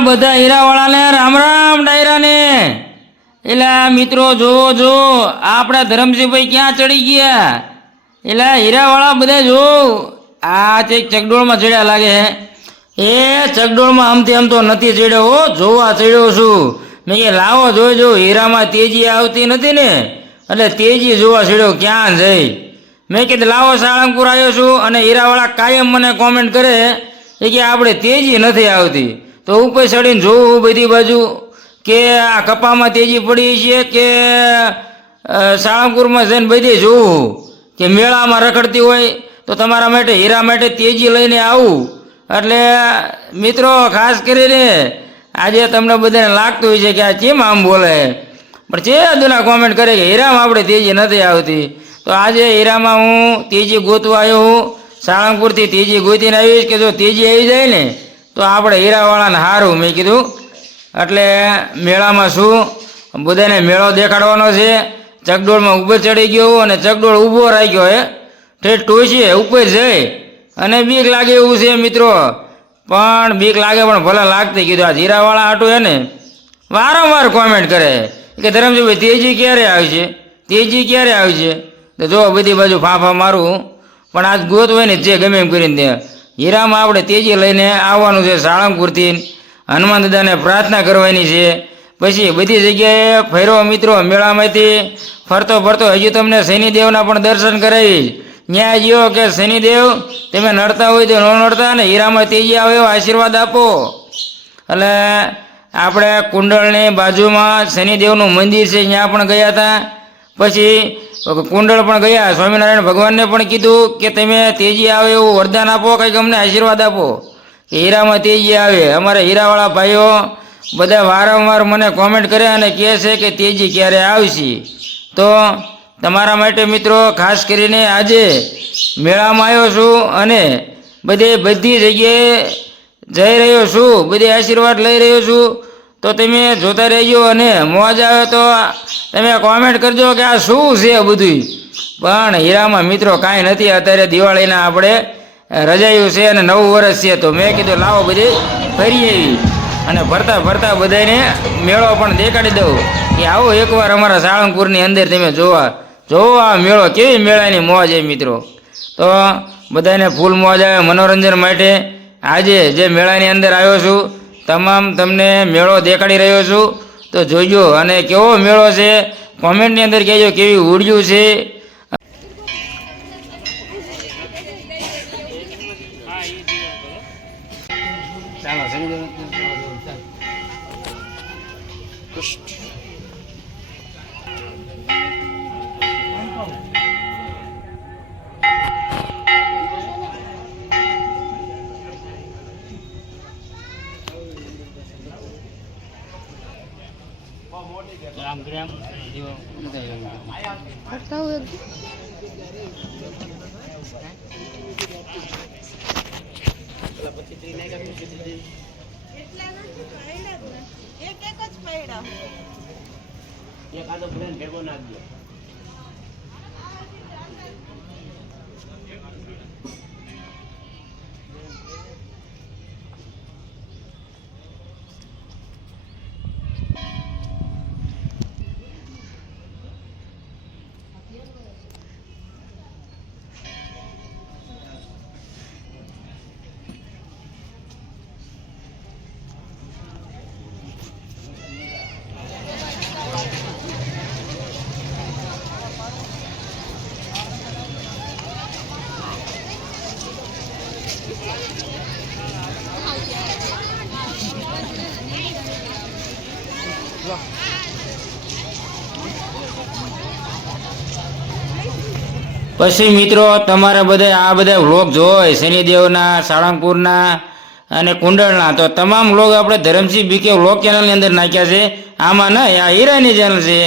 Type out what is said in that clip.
બધા હીરાવાળાને રામ રામ ડાયરાને એલા મિત્રો જો આપણા ધરમસિંહભાઈ ક્યાં ચડી ગયા એલા હીરાવાળા બધા જો આ ચેક ચકડોળમાં ચડ્યા લાગે હે એ ચકડોળમાં આમથી આમ તો નથી ચડ્યો હો જોવા ચડ્યો છું મેં કે લાવો જોઈજો હીરામાં તેજી આવતી નથી ને એટલે તેજી જોવા ચડ્યો ક્યાં જઈ મેં કીધું લાવો સાળંગપુર આવ્યો છું અને હીરાવાળા કાયમ મને કોમેન્ટ કરે એ કે આપણે તેજી નથી આવતી તો ઉપર ચડીને જોવું બધી બાજુ કે આ કપામાં તેજી પડી છે કે સાળંગપુરમાં જઈને બધી જોવું કે મેળામાં રખડતી હોય તો તમારા માટે હીરા માટે તેજી લઈને આવું એટલે મિત્રો ખાસ કરીને આજે તમને બધાને લાગતું હોય છે કે આ કેમ આમ બોલે પણ જે દુના કોમેન્ટ કરે કે હીરામાં આપણે તેજી નથી આવતી તો આજે હીરામાં હું તેજી ગોતવા આવ્યો હું સાળંગપુરથી તેજી ગોતીને આવીશ કે જો તેજી આવી જાય ને તો આપણે હીરાવાળાને સારું મેં કીધું એટલે મેળામાં શું બધાને મેળો દેખાડવાનો છે ચકડોળમાં ઉપર ચડી ગયો અને ચકડોળ ઊભો રાખ્યો હે ઠેઠ ટોચીએ ઉપર જઈ અને બીક લાગે એવું છે મિત્રો પણ બીક લાગે પણ ભલે લાગતી કીધું આ હીરાવાળા આટું હે ને વારંવાર કોમેન્ટ કરે કે ધરમસિંહભાઈ તેજી ક્યારે આવશે તેજી ક્યારે આવશે તો જો બધી બાજુ ફાંફા મારું પણ આજ ગોત હોય ને જે ગમે એમ કરીને ત્યાં હીરામાં આપણે તેજી લઈને આવવાનું છે સાળંગપુરથી હનુમાન દાદાને પ્રાર્થના કરવાની છે પછી બધી જગ્યાએ ફેરો મિત્રો મેળામાંથી ફરતો હજુ તમને શનિદેવના પણ દર્શન કરાવીશ ત્યાં જ્યો કે શનિદેવ તમે નડતા હોય તો ન નડતા ને હીરામાં તેજી આવે એવો આશીર્વાદ આપો એટલે આપણે કુંડળની બાજુમાં શનિદેવનું મંદિર છે ત્યાં પણ ગયા હતા પછી કુંડળ પણ ગયા સ્વામિનારાયણ ભગવાનને પણ કીધું કે તમે તેજી આવે એવું વરદાન આપો કંઈક અમને આશીર્વાદ આપો કે હીરામાં તેજી આવે અમારા હીરાવાળા ભાઈઓ બધા વારંવાર મને કોમેન્ટ કરે અને કહે છે કે તેજી ક્યારે આવશે તો તમારા માટે મિત્રો ખાસ કરીને આજે મેળામાં આવ્યો છું અને બધી જગ્યાએ જઈ રહ્યો છું બધી આશીર્વાદ લઈ રહ્યો છું તો તમે જોતા રહેજો અને મોજ આવે તો તમે કોમેન્ટ કરજો કે આ શું છે બધું પણ હીરામાં મિત્રો કાંઈ નથી અત્યારે દિવાળીના આપણે રજાયું છે અને નવું વર્ષ છે તો મેં કીધું લાવો બધી ફરી આવી અને ફરતા બધાને મેળો પણ દેખાડી દઉં કે આવો એકવાર અમારા સાળંગપુરની અંદર તમે જોવો આ મેળો કેવી મેળાની મોજ છે મિત્રો તો બધાને ફૂલ મોજ આવે મનોરંજન માટે આજે જે મેળાની અંદર આવ્યો છું તમામ તમને મેળો દેખાડી રહ્યો છું તો જોઈજો અને કેવો મેળો છે કોમેન્ટની અંદર કહેજો કેવી ઉડ્યું છે એકાદો પ્લેન ભેગો નાખજો પછી મિત્રો તમારે આ બધા વ્લોગ જોય શનિદેવના સાળંગપુરના અને કુંડળના તો તમામ વ્લોગ આપણે ધરમસિંહ બીકે વ્લોગ ચેનલની અંદર નાખ્યા છે આમાં નહીં આ હીરાની ચેનલ છે